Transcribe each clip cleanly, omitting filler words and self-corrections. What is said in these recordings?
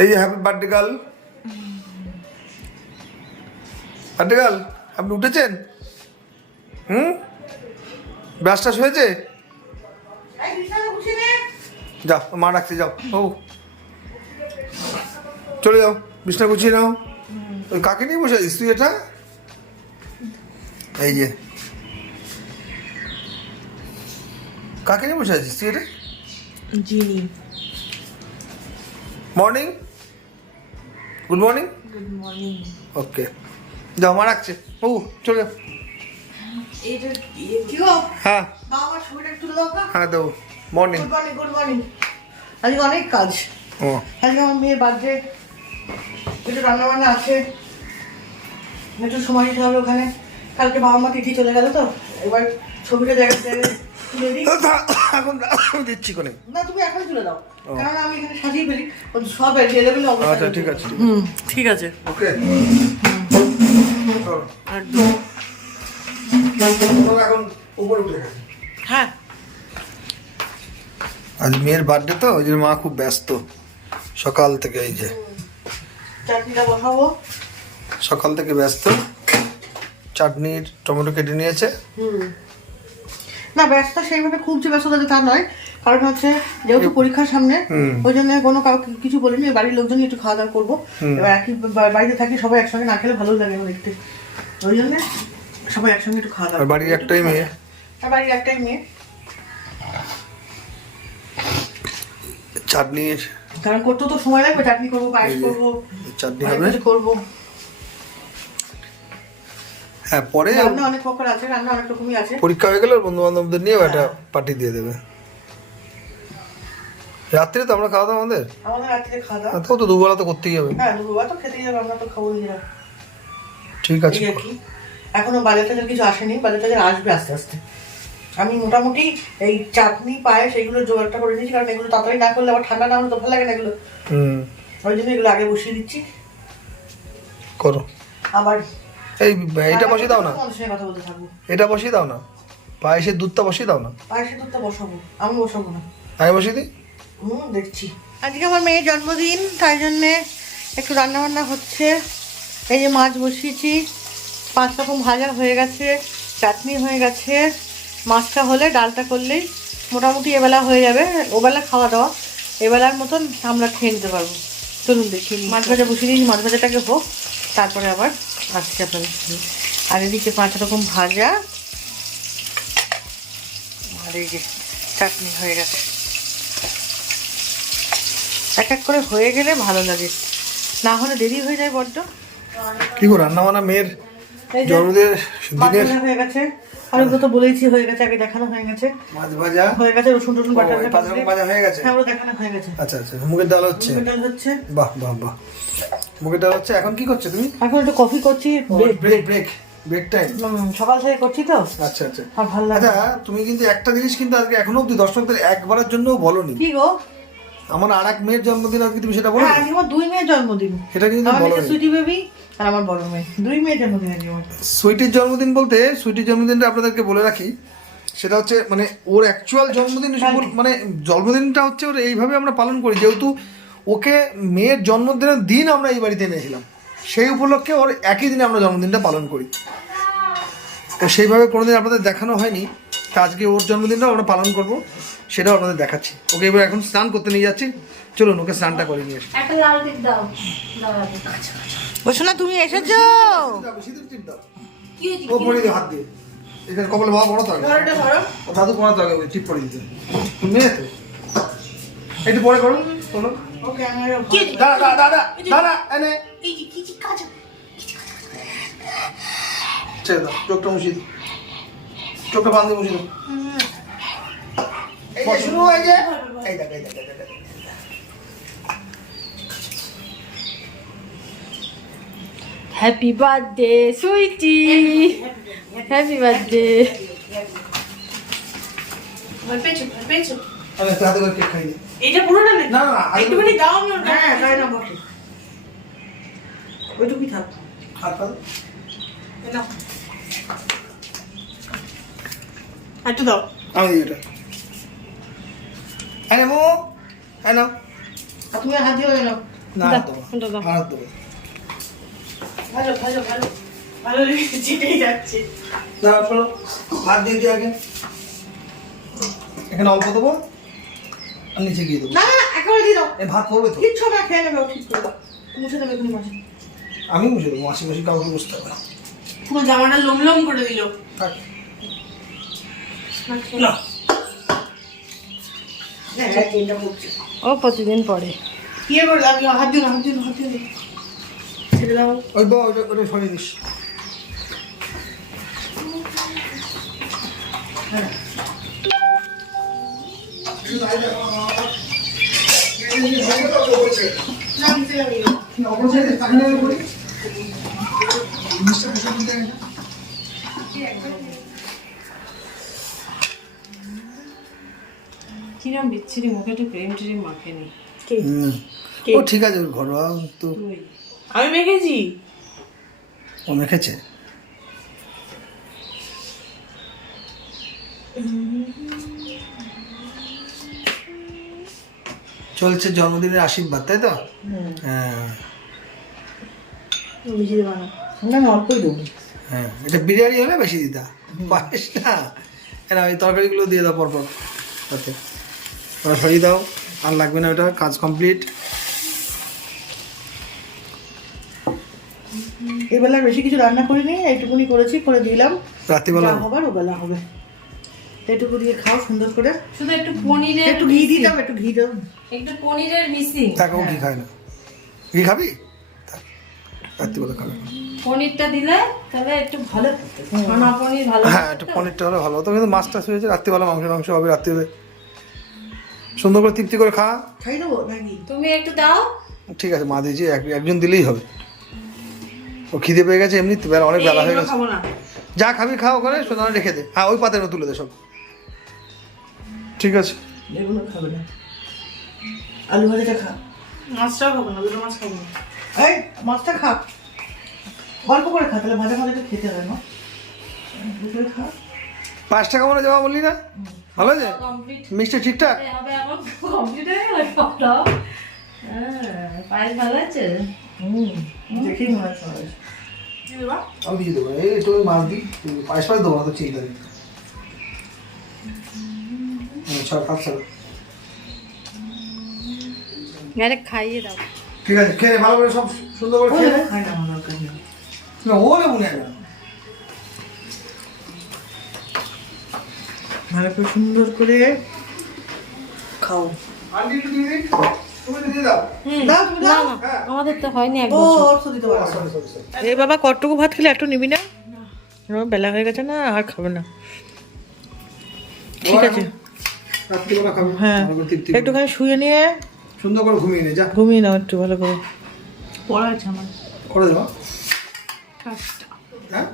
এই যে happy birthday girl. Birthday girl, আপনি উঠেছেন? ব্রাশ টাশ হয়েছে? যাও, মা রাখতে যাও। ও চলে যাও, বিছনা গুছিয়ে নাও। ওই কাকে নিয়ে বসে আছিস তুই? এটা এই যে কাকে নিয়ে বসে আছিস তুই? এটা জিনি। Morning, good morning. Good morning. Okay, যাও, মা রাখছে। ও চলে যাও। এটা কি গো? হ্যাঁ বাবা ছবিটা একটু দাও তো। হ্যাঁ দেবো। Morning. Good morning, good morning. আজকে অনেক কাজ। ও আজকে আমার মেয়ের বার্থডে, একটু রান্না বান্না আছে, একটু সময় দিতে হবে ওখানে। কালকে বাবা মা তিথি চলে গেল তো, এবার ছবিটা দেখাতে তুলে দিই। এখন আমি দিচ্ছি কোনে। না তুমি এখন তুলে দাও, ও। কারণ আমি এখানে সাজিয়ে ফেলি, সব এলেবেলে অবস্থা। আচ্ছা ঠিক আছে। ঠিক আছে। ওকে একদম। এখন উপরে উঠে গেছে। হ্যাঁ, আজ মেয়ের বার্থডে তো, ওই জন্য মা খুব ব্যস্ত সকাল থেকে। এই যে চাটনিটা বসাবো। সকাল থেকে ব্যস্ত। চাটনির টমেটো কেটে নিয়েছে। না ব্যস্ত সেইভাবে খুব যে ব্যস্ততা তা নয়, কারণ হচ্ছে যেহেতু পরীক্ষার সামনে, ওই জন্য কোনো কাউকে কিছু বলিনি। বাড়ির লোকজনই একটু খাওয়া দাওয়া করবো। এবার একই বাড়িতে থাকি, সবাই একসঙ্গে না খেলে ভালো লাগে আমার দেখতে, ওই জন্য সবাই একসঙ্গে একটু খাওয়া দাওয়া। আর বাড়ির একটাই মেয়ে। আর বাড়ির একটাই মেয়ে, চাটনির কারণ করতে তো সময় লাগবে। চাটনি করবো, পায়েস করবো, চাটনি অনেক হবে। কিছু করবো। হ্যাঁ পরে রান্না অনেক প্রকার আছে, রান্না অনেক রকমই আছে। পরীক্ষা হয়ে গেলে বন্ধু বান্ধবদের নিয়েও একটা পার্টি দিয়ে দেবে। রাত্রে তো আমরা খাওয়া দাওয়া আমাদের রাত্রে খাওয়া দাওয়া, তো দুবেলা তো করতেই হবে। হ্যাঁ দুবার তো খেতেই যাবে, আমরা তো খাবো নিজেরা। ঠিক আছে। এই আর কি, এখনো বাজার টাজার কিছু আসেনি, বাজার টাজার আসবে আস্তে আস্তে। আমি মোটামুটি এই চাটনি পায়েস এগুলো জোগাড়টা করে দিয়েছি, কারণ এগুলো তাড়াতাড়ি না করলে আবার ঠান্ডা না হলে তো ভালো লাগে না এগুলো, ওই জন্য এগুলো আগে বসিয়ে দিচ্ছি। করো। আবার এই এটা বসিয়ে দাও না, তোমাদের সঙ্গে কথা বলতে থাকবো। এটা বসিয়ে দাও না, পায়েসের দুধটা বসিয়ে দাও না। পায়েসের দুধটা বসাবো, আমি বসাবো না। আমি বসিয়ে দিই। দেখছি। আজকে আমার মেয়ের জন্মদিন, তাই জন্যে একটু রান্না বান্না হচ্ছে। এই যে মাছ বসিয়েছি, 5 রকম ভাজা হয়ে গেছে, চাটনি হয়ে গেছে। মাছটা হলে ডালটা করলেই মোটামুটি এবেলা হয়ে যাবে। ওবেলা খাওয়া দাওয়া, এবেলার মতন আমরা খেয়ে নিতে পারবো। চলুন দেখি, মাছ ভাজা বসিয়ে দিয়েছি, মাছ ভাজাটাকে হোক, তারপরে আবার আসছি আপনাদের সাথে। আর এদিকে 5 রকম ভাজা, আর এই যে চাটনি হয়ে গেছে। এক এক করে হয়ে গেলে ভালো লাগে, না হলে দেরি হয়ে যায় বড্ড। কি গো রান্না বান্না মেয়ের এই যে জন্মদিনের মাছ দিনের ভাজা হয়ে গেছে, আমি তো বলেইছি হয়ে গেছে, আগে দেখানো হয়ে গেছে। মাছ ভাজা হয়ে গেছে, রসুন টসুন বাটা ও, এই 5 রকম ভাজা হয়ে গেছে। হ্যাঁ ওগুলো দেখানো হয়ে গেছে। আচ্ছা আচ্ছা, মুগের ডাল হচ্ছে। মুগের ডাল হচ্ছে, বাহ বাহ বাহ, মুগের ডাল হচ্ছে। এখন কি করছো তুমি? এখন একটু কফি করছি। Break break break time. সকাল থেকে করছি তো, আচ্ছা আচ্ছা। আর ভালো লাগে। আচ্ছা তুমি কিন্তু একটা জিনিস কিন্তু আজকে এখনো অব্দি দর্শকদের একবারের জন্যও বলোনি। কি গো? আমার আর এক মেয়ের জন্মদিন, আজকে তুমি সেটা বলো। হ্যাঁ আজকে আমার 2 মেয়ের জন্মদিন। এটা কিন্তু আমার বলো। মেয়ে সুইটি বেবি আর আমার বড় মেয়ে, 2 মেয়ের জন্মদিন আজকে আমার। সুইটির জন্মদিন বলতে, সুইটির জন্মদিনটা আপনাদেরকে বলে রাখি, সেটা হচ্ছে মানে ওর অ্যাকচুয়াল জন্মদিন, মানে জন্মদিনটা হচ্ছে ওর এইভাবে আমরা পালন করি, যেহেতু ওকে মেয়ের জন্মদিনের দিন আমরা এই বাড়িতে এনেছিলাম, সেই উপলক্ষে ওর একই দিনে আমরা জন্মদিনটা পালন করি। তো সেইভাবে কোনোদিন আপনাদের দেখানো হয়নি, তা আজকে ওর জন্মদিনটা আমরা পালন করব, সেটাও আপনাদের দেখাচ্ছি। ওকে এবার এখন স্নান করতে নিয়ে যাচ্ছি, চলুন ওকে স্নানটা করে নিয়ে আসি। একটা লাল টিপ দাও। বসো না, তুমি এসেছো? কি হয়েছে? ও পড়ে দিয়ে হাত দিয়ে এখানে কপালে বাবা বড় তো আগে, ধরো এটা ধরো। ও দাদু পড়াতে আগে টিপ পড়ে দিতে মেয়ে তো একটু পরে করুন। বলুন ওকে আমি দাদা দাদা দাদা দাদা এনে এই যে কি কাজ? ছেড়ে দাও, চোখটা মুছিয়ে দিই, চোখটা বাঁধে মুছিয়ে দাও। এই যে শুরু হয়ে যে এই দেখ এই দেখ এই দেখ। Happy birthday sweetie, happy birthday. পেয়েছো? আমি একটা হাতে করে কেক খাই দিই। এইটা পুরোটা নেই, না না একটুখানি দাও না। হ্যাঁ তাই না, বসে ওইটুকুই থাক। হাত পা নাও একটু দাও। আমি দিই এটা এনে মো এনে আর তুমি হাত দিয়ে নাও। না দাও, হাত দেবো ওটা দাও। আর হাত দেবো ভালো ভালো ভালো ভালো লেগেছে, চিটেই যাচ্ছে। তারপর ভাত দিয়ে দিই আগে, এখানে অল্প দেবো আর নিচে গিয়ে দেবো। না না একেবারে দিয়ে দাও, এই ভাত পড়বে তো, কিচ্ছু না, খেয়ে নেবে ও, ঠিক করে দাও, মুছে দেবে এখনই মাসি। আমি মুছে দেবো, মাসি মাসি কাউকে বুঝতে হবে না। পুরো জামাটা লোম লোম করে দিল। থাক। না না চিন্তা করছি ও প্রতিদিন পড়ে। কি করে লাগলো, হাত দিন হাত দিন হাত দিন ছেড়ে দাও। ওই বা ওটা সরিয়ে দিস। না নিচে লাগিয়ে কিরম বিচ্ছিরি, মুখে একটু ক্রিম ট্রিম মাখেনি। ও ঠিক আছে, ওর ঘরোয়া তো তুই আমি মেখেছি। ও মেখেছে। চলছে জন্মদিনের আশীর্বাদ, তাই তো? হ্যাঁ বেশি দেবো না, আমি অল্পই দেবো। হ্যাঁ, এটা বিরিয়ানি হলে বেশি দিতা, পারিস না। হ্যাঁ, ওই তরকারিগুলো দিয়ে দাও পরপর তাতে, ওরা সরিয়ে দাও, আর লাগবে না, ওটা কাজ কমপ্লিট। এবেলা বেশি কিছু রান্না করিনি, এইটুকুনি করেছি, করে দিলাম। রাত্রিবেলা যা হবার ওবেলা হবে, তো এটুকু দিয়ে খাও সুন্দর করে। শুধু একটু পনিরের একটু ঘি দিতাম, একটু ঘি দাও। একটু পনিরের মিসিং। তাকে ঘি খায় না, ঘি খাবি? থাক, রাত্রিবেলা খাবে না। পনিরটা দিলে তাহলে একটু ভালো হতো, ছানা পনির ভালো হ্যাঁ, একটু পনিরটা হলে ভালো হতো, কিন্তু মাছটা হয়েছে রাত্রিবেলা, মাংস হবে রাত্রিবেলা। সুন্দর করে তৃপ্তি করে খা। খাই দেবো নাকি? তুমি একটু দাও। ঠিক আছে, মা দিয়েছি, একজন দিলেই হবে। ও খিদে পেয়ে গেছে এমনি, বেলা অনেক বেলা হয়ে গেছে। খাবো না। যা খাবি খাও, ওখানে সোনা রেখে দে। হ্যাঁ, ওই পাত্রে তুলে দে সব। ঠিক আছে, এগুলো খাবে না, আলু ভাজাটা খা। মাছটাও খাবো না, দুটো মাছ খাবো না। এই মাছটা খা, অল্প করে খা, তাহলে ভাজা ভাজাটা খেতে হয় না। দুটো খা। 5 টাকা মনে যাওয়া বললি না? ভালো আছে কমপ্লিট মিষ্টি, ঠিকঠাক? হবে এখন, কমপ্লিট হয়ে গেল খাওয়া। পায়েস ভালো আছে। দেখেই মনে হচ্ছে আমার। কি দেবা? আমি দিয়ে দেবো, এই একটু ওই মাছ দিই, পায়েস পায়েস দেবো না তো, চিন্তা নেই। ছাড়, খাপ ছাড়ো। আরে খাইয়ে দাও। ঠিক আছে, খেয়ে নে, ভালো করে সব সুন্দর করে খেয়ে নে। খাই না, আমার দরকার নেই। না, ও লেবু নেয় না। ভালো করে সুন্দর করে খাও। আন্টি একটু দিয়ে দিন, তুমি একটু দিয়ে দাও। দাও তুমি দাও। হ্যাঁ। আমাদের তো হয়নি এক ও বছর। অর্থ দিতে পারো। Sorry sorry sorry. এই বাবা কটটুকু ভাত খেলে একটু নিবি না? বেলা হয়ে গেছে না, আর খাবে না। ঠিক আছে, রাত্রিবেলা খাবো, হ্যাঁ ভালো করে তৃপ্তি করে। একটুখানি শুয়ে নিয়ে সুন্দর করে ঘুমিয়ে নে, যা ঘুমিয়ে নাও একটু ভালো করে। পড়া আছে আমার। করে দেবো। হ্যাঁ,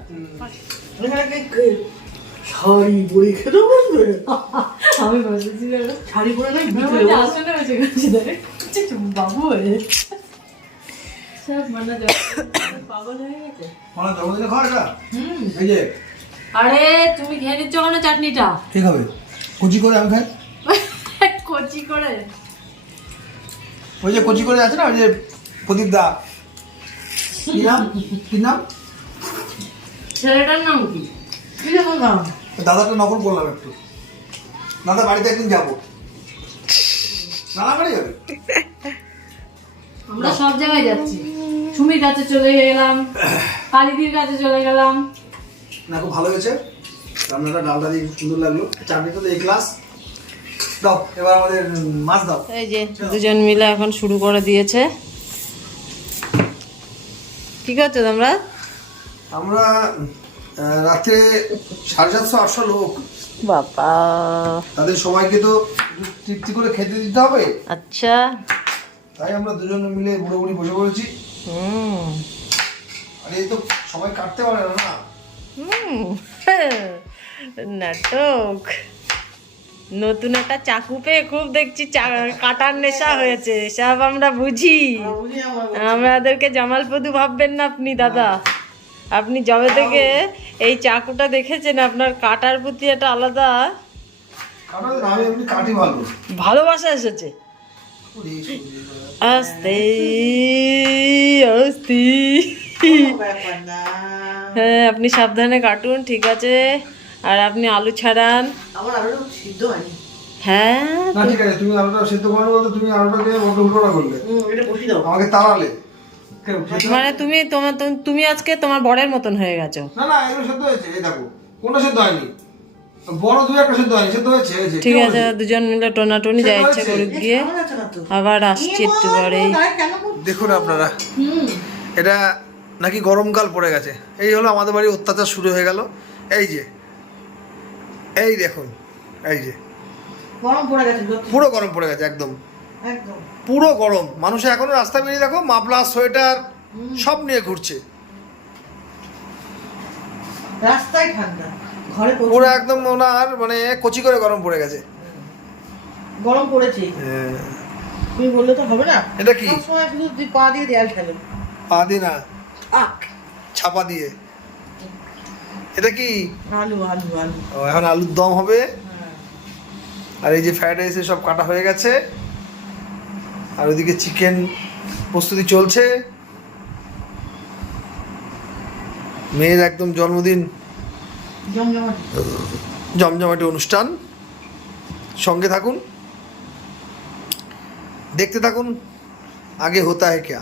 শাড়ি পরে খেতে বসবে, আমি বসেছিলাম শাড়ি পরে নাই আসলে বসে গেছি বাবু হয়ে সব মানে পাগল হয়ে গেছে। মানে জন্মদিনে খাওয়া এটা? এই যে আরে তুমি খেয়ে নিচ্ছ কেন চাটনিটা? ঠিক হবে, কুচি করে আমি খাই। কচি করে ওই যে কচি করে আছে না, ওই যে প্রদীপ দা, কি নাম, কি নাম? ছেলেটার নাম কি? কি জানো না, দাদাটা নকল করলাম একটু। দাদা বাড়িতে একদিন যাবো, দাদা বাড়ি যাবে। আমরা সব জায়গায় যাচ্ছি, সুমির কাছে চলে গেলাম, কালিদির কাছে চলে গেলাম। না, খুব ভালো হয়েছে রান্নাটা, ডালটা দিয়ে সুন্দর লাগলো, চাটনিটা তো এই ক্লাস। দাও এবার আমাদের মাছ দাও। এই যে দুজন মিলে এখন শুরু করে দিয়েছে। কি করছো তোমরা? আমরা রাত্রে 750-800 লোক, বাবা, তাদের সবাইকে তো একটু তৃপ্তি করে খেতে দিতে হবে, আচ্ছা। তাই আমরা দুজন মিলে বুড়ো বুড়ি বসে পড়েছি। আর এই তো সবাই কাটতে পারে না, না নাটক। নতুন একটা চাকু পেয়ে খুব দেখছি কাটার নেশা হয়েছে, সব আমরা বুঝি। বুঝি আমার। আমাদেরকে জামালপদু ভাববেন না আপনি দাদা। আপনি যবে থেকে এই চাকুটা দেখেছেন, আপনার কাটার প্রতি একটা আলাদা কাটা আমি এমনি কাটি ভালো। ভালোবাসা এসেছে। আস্তে আস্তে। ব্যাপার না, হ্যাঁ আপনি সাবধানে কাটুন, ঠিক আছে। আর আপনি আলু ছাড়ান। আমার আরো সিদ্ধ হয়নি। হ্যাঁ না ঠিক আছে, তুমি আলুটা সেদ্ধ করো বলতে তুমি আলুটাকে বড্ড উল্টোটা করলে, এটা বসিয়ে দাও। আমাকে তাড়ালে। মানে তুমি তুমি আজকে তোমার বরের মতন হয়ে গেছো। না না, এগুলো সেদ্ধ হয়েছে, এই দেখো কোনটা সেদ্ধ হয়নি, বড় দুই একটা সেদ্ধ হয়নি, সেদ্ধ হয়েছে এই যে। ঠিক কি আছে, বলছো? দুজন মিলে টোনাটুনি যা ইচ্ছা করুক গিয়ে। আমার আছে না তো। আবার আসছি একটু পরেই। কেন করছো? দেখুন আপনারা, এটা নাকি গরমকাল পড়ে গেছে। এই হলো আমাদের বাড়ি অত্যাচার শুরু হয়ে গেল। এই যে, এই দেখুন, এই যে গরম পড়ে গেছে সত্যি। পুরো গরম পড়ে গেছে, একদম একদম। পুরো গরম। মানুষ এখনো রাস্তা বেরিয়ে দেখো মাফলার সোয়েটার সব নিয়ে ঘুরছে, রাস্তায় ঠান্ডা, ঘরে প্রচুর পুরো একদম ওনার মানে কচি করে গরম পড়ে গেছে। গরম পড়েছে। তুমি বললে তো হবে না। এটা কি? সবসময় শুধু দুই পা দিয়ে দেয়াল ঠেলো। পা দিয়ে না, আক ছাপা দিয়ে। এটা কি? আলু আলু আলু। ও, এখন আলুর দম হবে। হ্যাঁ। আর এই যে ফ্রাইড রাইসে সব কাটা হয়ে গেছে, আর ওইদিকে চিকেন প্রস্তুতি চলছে। মেয়ের একদম জন্মদিন জমজমাট। জমজমাটি অনুষ্ঠান। সঙ্গে থাকুন, দেখতে থাকুন, আগে হতা হ্যায় ক্যা।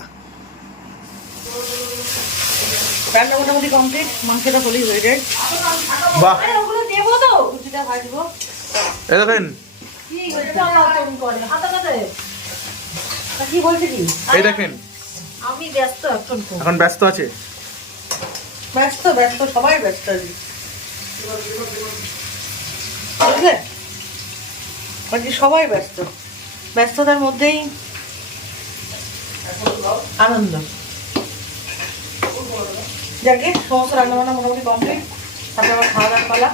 রান্না মোটামুটি কমপ্লিট, মাংসটা হলেই হয়ে যায়। বাহ, ওগুলো দেবো তো। কুচিটা ভাজবো। এই দেখেন, কি করে হাতে হাতে। তা কি বলছে কি? এই দেখেন, আমি ব্যস্ত এখন খুব। এখন ব্যস্ত আছে। ব্যস্ত ব্যস্ত, সবাই ব্যস্ত আছি। বুঝলে? বলছি সবাই ব্যস্ত, ব্যস্ততার মধ্যেই আনন্দ। যাকে সমস্ত রান্নাবান্না মোটামুটি কমপ্লিট, তারপরে আবার খাওয়া দাওয়ার পালা।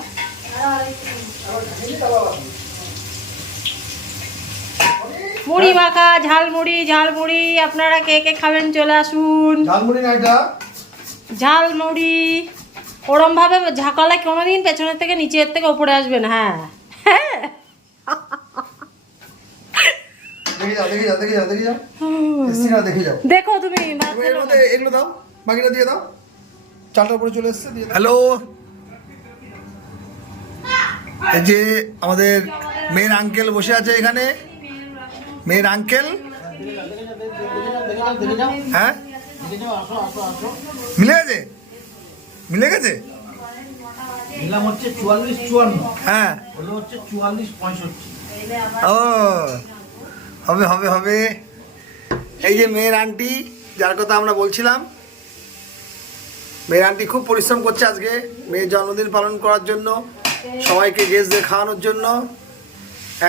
মুড়ি মাখা, ঝালমুড়ি ঝালমুড়ি। আপনারা কে কে খাবেন চলে আসুন। ঝালমুড়ি না এটা? ঝালমুড়ি ওরম ভাবে ঝাঁকালে কোনোদিন পেছনের থেকে নিচের থেকে উপরে আসবেন। হ্যাঁ হ্যাঁ। দেখে যাও, দেখে যাও, দেখে যাও, দেখে যাও, এসছি না, দেখে যাও। দেখো তুমি এবার এর মধ্যে এগুলো দাও, বাকিটা দিয়ে দাও। চালটা উপরে চলে এসছে, দিয়ে দাও। হ্যালো, এই যে আমাদের মেয়ের আঙ্কেল বসে আছে এখানে। মেয়ের আঙ্কেল, হ্যাঁ মিলে গেছে, মিলে গেছে। নিলাম হচ্ছে 44-54, হ্যাঁ, হলো হচ্ছে 44-65। ও হবে হবে হবে। এই যে মেয়ের আন্টি, যার কথা আমরা বলছিলাম, মেয়ের আন্টি খুব পরিশ্রম করছে আজকে মেয়ের জন্মদিন পালন করার জন্য, সবাইকে গেস্টদের খাওয়ানোর জন্য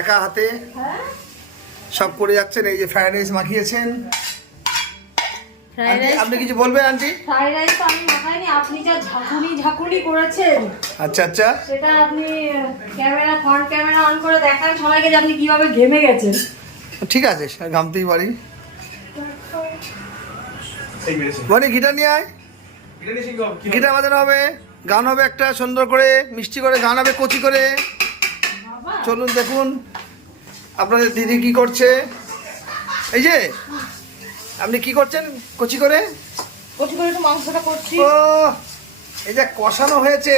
একা হাতে সব করে যাচ্ছেন। এই যে ফ্রাইড রাইস মাখিয়েছেন। ফ্রাইড আন্টি, রাইস, আপনি কিছু বলবেন আন্টি? ফ্রাইড রাইস তো আমি মাখাইনি, আপনি যা ঝাঁকুনি ঝাঁকুনি করেছেন আচ্ছা আচ্ছা, সেটা আপনি ক্যামেরা, ফ্রন্ট ক্যামেরা অন করে দেখান সবাইকে যে আপনি কিভাবে ঘেমে গেছেন। ঠিক আছে, ঘামতেই পারি। মানে গিটার নিয়ে আয়, গিটার বাজানো হবে, গান হবে একটা সুন্দর করে, মিষ্টি করে গান হবে, কচি করে। চলুন দেখুন আপনাদের দিদি কি করছে। এই যে আপনি কি করছেন কচি করে? কচি করে একটু মাংসটা করছি। ও, এই যে কষানো হয়েছে,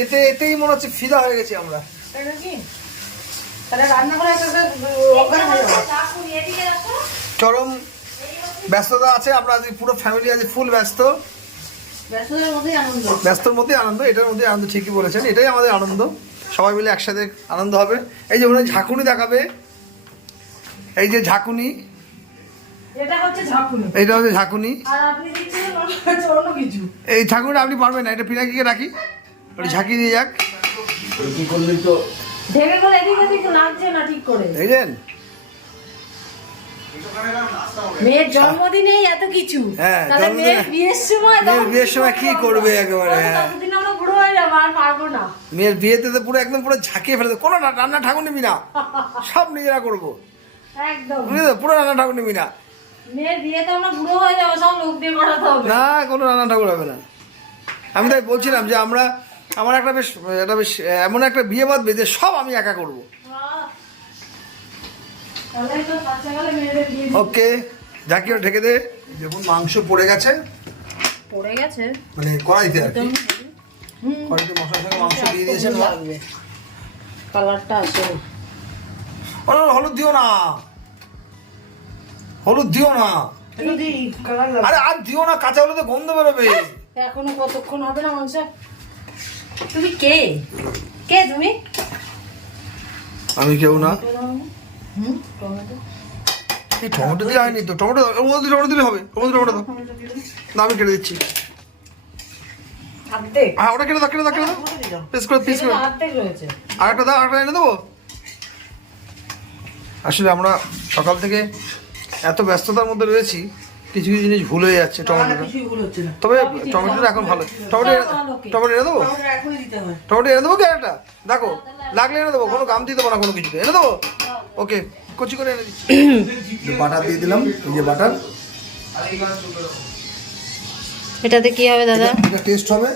এতেই মনে হচ্ছে ফিদা হয়ে গেছি আমরা। তাই নাকি? তাহলে রান্না করে একটা অজ্ঞান হয়ে যাবে। চরম ব্যস্ততা আছে, আমরা আজ পুরো ফ্যামিলি আজ ফুল ব্যস্ত। ব্যস্ততার মধ্যেই আনন্দ। ব্যস্তর মধ্যে আনন্দ, এটার মধ্যে আনন্দ, ঠিকই বলেছেন, এটাই আমাদের আনন্দ। সবাই মিলে একসাথে আনন্দ হবে। এই যে ওখানে ঝাঁকুনি দেখাবে, এই যে ঝাঁকুনি, এটা হচ্ছে ঝাঁকুনি এইটা হচ্ছে ঝাঁকুনি। আর আপনি দিচ্ছেন অন্য কিছু। এই ঝাঁকুনিটা আপনি পারবেন না, এটা পিনাকিকে রাখি, ওটা ঝাঁকিয়ে দিয়ে যাক। কি করলি তো? ঢেকে করে এদিক ওদিক লাগছে না ঠিক করে। দেখলেন? মেয়ের জন্মদিনেই এত কিছু। হ্যাঁ, তাহলে জন্মদিনে- মেয়ের বিয়ের সময় মেয়ের বিয়ের সময় কি করবে একেবারে, হ্যাঁ। ততদিন আমরা বুড়ো হয়ে যাবো, আর পারবো না। মেয়ের বিয়েতে তো পুরো একদম পুরো ঝাঁকিয়ে ফেলে দেবো। কোনো রান্না ঠাকুর নিবি না, সব নিজেরা করবো, একদম। বুঝলি তো? পুরো রান্না ঠাকুর নিবি না, মেয়ের বিয়েতে আমরা বুড়ো হয়ে যাবো, সব লোক দিয়ে করাতে হবে। না কোনো রান্না ঠাকুর হবে না। আমি তাই বলছিলাম যে আমার একটা বেশ এমন একটা বিয়ে বাঁধবে যে সব আমি একা করবো। ওকে, যাকে ঢেকে দে। দেখুন মাংস পড়ে গেছে, পড়ে গেছে মানে কড়াইতে আর কি। কড়াইতে মশলার সঙ্গে মাংস দিয়ে দিয়েছেন। কালারটা আছে। হলুদ দিও না, হলুদ দিও না, আরে আর দিও না, কাঁচা হলুদে গন্ধ বেরোবে। এখনো কতক্ষণ হবে না মাংস? তুমি কে কে তুমি? আমি কেউ না। টমেটো এই টমেটো দিয়ে হয়নি তো, টমেটো টমেটো দিলে হবে। টমেটো দাও না, আমি কেটে দিচ্ছি। অর্ধেক হ্যাঁ ওটা কেটে দাও, কেটে দাও, কেটে দাও, পিস করে পিস করে। অর্ধেক রয়েছে। আরেকটা দাও, আরেকটা এনে দেবো। আসলে আমরা সকাল থেকে এত ব্যস্ততার মধ্যে রয়েছি, কিছু কিছু জিনিস ভুল হয়ে যাচ্ছে টমেটোটা। তবে টমেটোটা এখন ভালো। টমেটো এনে দেবো, টমেটো এনে দেবো কি একটা? দেখো লাগলে এনে দেবো, কোনো গাম দিয়ে দেবো না কোনো কিছুতে, এনে দেবো। ওকে, কচি করে এনে দিচ্ছি। বাটার দিয়ে দিলাম, এই যে বাটার। এটাতে কি হবে দাদা? এটা টেস্ট হবে,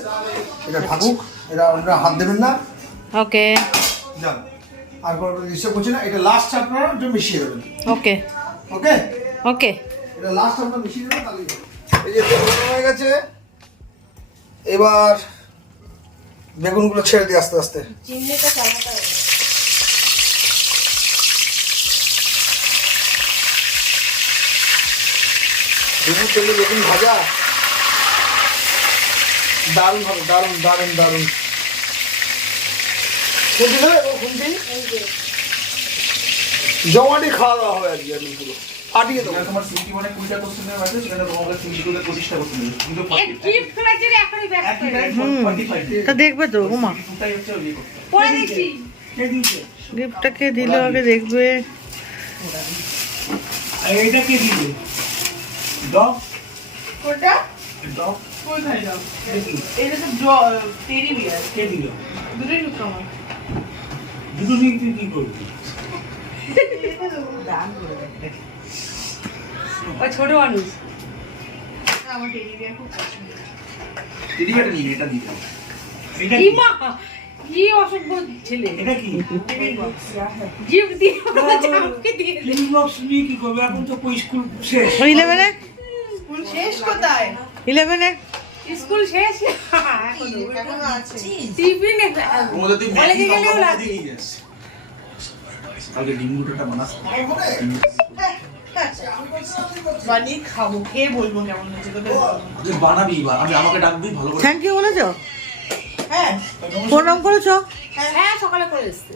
এটা ঢাকুক, এটা আপনারা হাত দেবেন না। ওকে যান, আর কোনো ডিস্টার্ব করছি না। এটা লাস্ট আপনারা একটু মিশিয়ে দেবেন। ওকে ওকে, ওকে এটা লাস্ট আপনারা মিশিয়ে দেবেন, তাহলেই হবে। এই যে বেগুন হয়ে গেছে, এবার বেগুনগুলো ছেড়ে দিই আস্তে আস্তে। চিমনিটা চালাতে হবে। বেগুন তেলে বেগুন ভাজা দারুণ হবে, দারুণ দারুণ দারুণ। খুঁটি দেবে খুঁটি, জমাটি খাওয়া দাওয়া হবে আজকে একদম পুরো ফাটিয়ে দেবো। তোমার সিটি মানে 20টা কোশ্চেন আছে, সেখানে তোমাকে 20 প্রতিষ্ঠা করতে হবে। কিন্তু তা দেখবে তো উমা, দুটাই হচ্ছে ওই করতে। পরে দেখছি। গিফটটাকে দিলে আগে দেখবে। আর এইটা কে দিবে? ডগ কোনটা? ডগ কোথায় যাও? এটা তো টেডি বিয়ার। কে দিল? দুটোই ঢুকো আমার। দুটো নিয়ে তুই কি করবি? দান করে দেয়। ওই ছোট মানুষ। আমার টেডি বিয়ার খুব পছন্দ। দিদি এটা নিয়ে এটা দিবে। এটা কি কি? মা কি অসভ্য ছেলে। এটা কি? Teddy box. গিফট দিয়ে চাপকে দিয়ে দে। টিফিন বক্স নিয়ে কি করবে? এখন তো স্কুল শেষ। 11-এ স্কুল শেষ কোথায়? 11-এ স্কুল শেষ এখনো আছে। টিফিন ওদের তুই কলেজে ম্যাগি গেলেও বাবা লাগে। দিয়ে যাস। আগে ডিমগুলোটা বানাস। বানিয়ে খাবো, খেয়ে বলবো কেমন হয়েছে তোদের। তুই বানাবি, আমি আমাকে ডাকবি ভালো করে। থ্যাংক ইউ বলেছো? হ্যাঁ। প্রণাম করেছো? হ্যাঁ সকালে করে এসছে।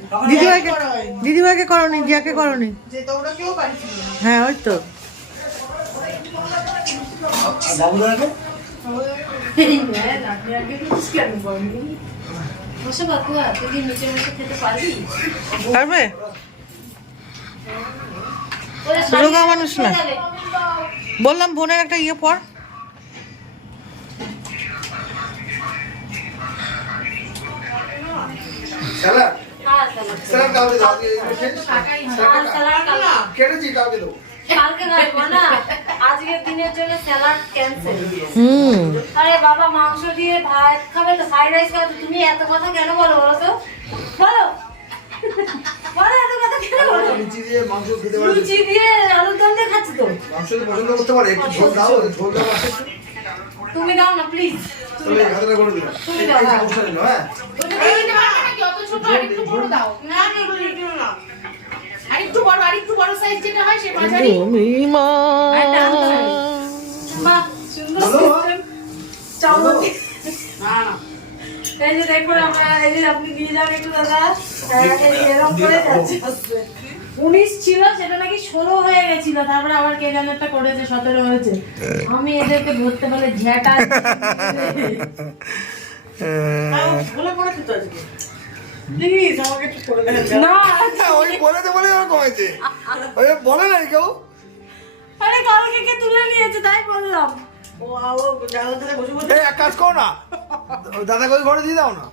দিদিভাইকে করনি, জিয়াকে করনি? যে তোমরা কেউ পারছিল না। হ্যাঁ ওই তো। বাবুদাকে বসে বাকুয়া তুই কি নিচে বসে খেতে পারবি? পারবে? রোগা মানুষ না। বললাম বোনের একটা ইয়ে পর। স্যালাড, হ্যাঁ চলো। স্যালাড কালকে দাও, কেটেছি কালকে দেবো। কালকে খাবো না, আজকের দিনের জন্য স্যালাড ক্যান্সেল। হুম। আরে বাবা মাংস দিয়ে ভাত খাবে তো, ফ্রাইড রাইস খাবে তো, তুমি এত কথা কেন বলো বলো তো? বলো বলো এত কথা কেন বলো? লুচি দিয়ে মাংস খেতে পারে, লুচি দিয়ে আলুর দম দিয়ে খাচ্ছি তো। মাংস দিয়ে পছন্দ করতে পারে। একটু ঝোল দাও, ঝোল দাও আছে। তুমি দাও না প্লিজ। তাহলে এই হাতটা করে দিলাম। তুমি এই দাও, হ্যাঁ। সমস্যা নেই, হ্যাঁ। মা বাহ, সুন্দর বলো। system। চাউমিন দিয়ে- এই যে দেখুন আমরা, এই যে আপনি দিয়ে যান একটু দাদা। হ্যাঁ, এই যে এরকম করে যাচ্ছে আস্তে। 19 ছিল সেটা নাকি 16 হয়ে গেছিল, তারপরে আবার কে জানে একটা করেছে 17 হয়েছে। আমি এদেরকে ধরতে পারলে ঝ্যাটা বলে পড়েছি তো আজকে। প্লিজ আমাকে একটু করে দেন। না। ওই বলেছে বলে ওরকম হয়েছে, ওই বলে নাই কেউ। আরে কালকে কে তুলে নিয়েছে তাই বললাম। ও জানলা থেকে বসে বসে। এই এক কাজ করো না, ওই দাদাকে ওই ঘরে দিয়ে দাও না।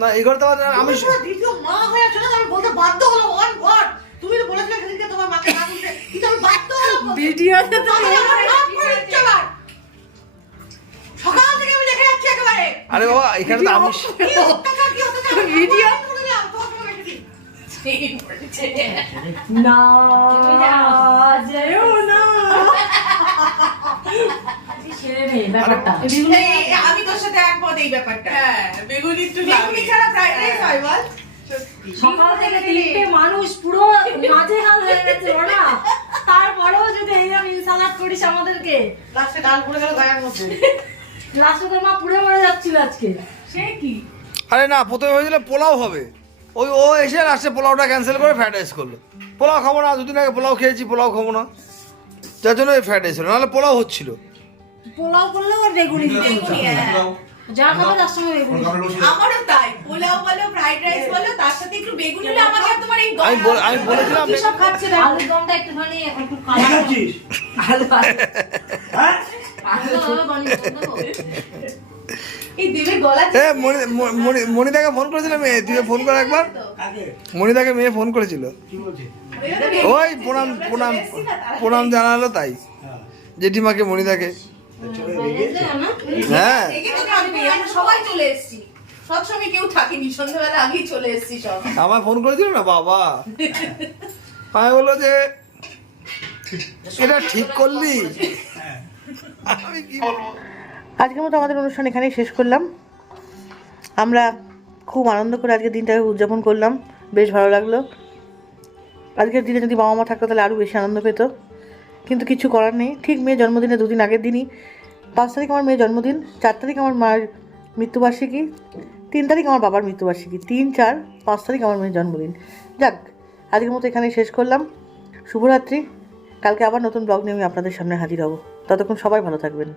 না এই ঘরে তো আমি দ্বিতীয় মা হয়ে আছো না, আমি বলতে বাধ্য হলো ওয়ান ওয়ার্ড। তুমি তো বলেছিলে সেদিনকে তোমার মাকে না বলতে, কিন্তু আমি বাধ্য হলাম বলতে। ভিডিওতে তো আমি আমার রাগ করে দিচ্ছে আবার। সকাল থেকে আমি দেখে যাচ্ছি একেবারে। আরে বাবা এখানে তো আমি কি অত্যাচার, কি অত্যাচার। ভিডিও করে দিলাম, তোমার সঙ্গে রেখে দিই। যাচ্ছে না যেও না সেরে নেই ব্যাপারটা আমি তোর সাথে একমত এই ব্যাপারটা। হ্যাঁ, বেগুনি একটু বেগুনি ছাড়া ফ্রাইড রাইস হয় বল? সকাল থেকে তিনটে মানুষ পুরো নাজেহাল হয়ে গেছে ওরা, তারপরেও যদি এইরকম ইনসালাদ করিস আমাদেরকে, লাস্টে ডাল পড়ে গেল গায়ের মধ্যে। লাস্টে তোর মা পুড়ে মরে যাচ্ছিল আজকে। সে কি আরে না, প্রথমে হয়েছিল পোলাও হবে, ওই ও এসে লাস্টে পোলাওটা ক্যান্সেল করে ফ্রাইড রাইস করলো। পোলাও খাবো না, দুদিন আগে পোলাও খেয়েছি, পোলাও খাবো না, যার জন্য এই ফ্রাইড রাইস হলো, নাহলে পোলাও হচ্ছিল। পোলাও করলেও আর বেগুনি দিতে হতো। যা খাবে তার সঙ্গে বেগুনি। আমারও তাই, পোলাও বলো ফ্রাইড রাইস বলো তার সাথে একটু বেগুনি হলে আমাকে আর তোমার এই আমি বলেছিলাম কি সব খাচ্ছে দেখো। আলুর দমটা একটুখানি একটু কালার আলু আলু বানিয়ে দেবো। এই দেবে গলা মনিদাকে ফোন করেছিলাম মেয়ে, তুই ফোন করে একবার। মনিদাকে মেয়ে ফোন করেছিল, ওই প্রণাম প্রণাম প্রণাম জানালো, তাই জেঠিমাকে মনিদাকে। হ্যাঁ দেখে তো থাকবে, আমরা সবাই চলে এসেছি, সবসময় কেউ থাকেনি, সন্ধ্যাবেলা আগেই চলে এসেছি সব। আমার ফোন করেছিল না বাবা, আমি বললো যে এটা ঠিক করলি, আমি কি বলবো। আজকের মতো আমাদের অনুষ্ঠান এখানেই শেষ করলাম। আমরা খুব আনন্দ করে আজকের দিনটাকে উদযাপন করলাম, বেশ ভালো লাগলো। আজকের দিনে যদি বাবা মা থাকতো তাহলে আরও বেশি আনন্দ পেত, কিন্তু কিছু করার নেই। ঠিক মেয়ের জন্মদিনে দুদিন আগের দিনই, 5 তারিখ আমার মেয়ের জন্মদিন, 4 তারিখ আমার মায়ের মৃত্যুবার্ষিকী, 3 তারিখ আমার বাবার মৃত্যুবার্ষিকী, 3, 4, 5 তারিখ আমার মেয়ের জন্মদিন। যাক, আজকের মতো এখানেই শেষ করলাম। শুভরাত্রি। কালকে আবার নতুন ব্লগ নিয়ে আমি আপনাদের সামনে হাজির হব। ততক্ষণ সবাই ভালো থাকবেন।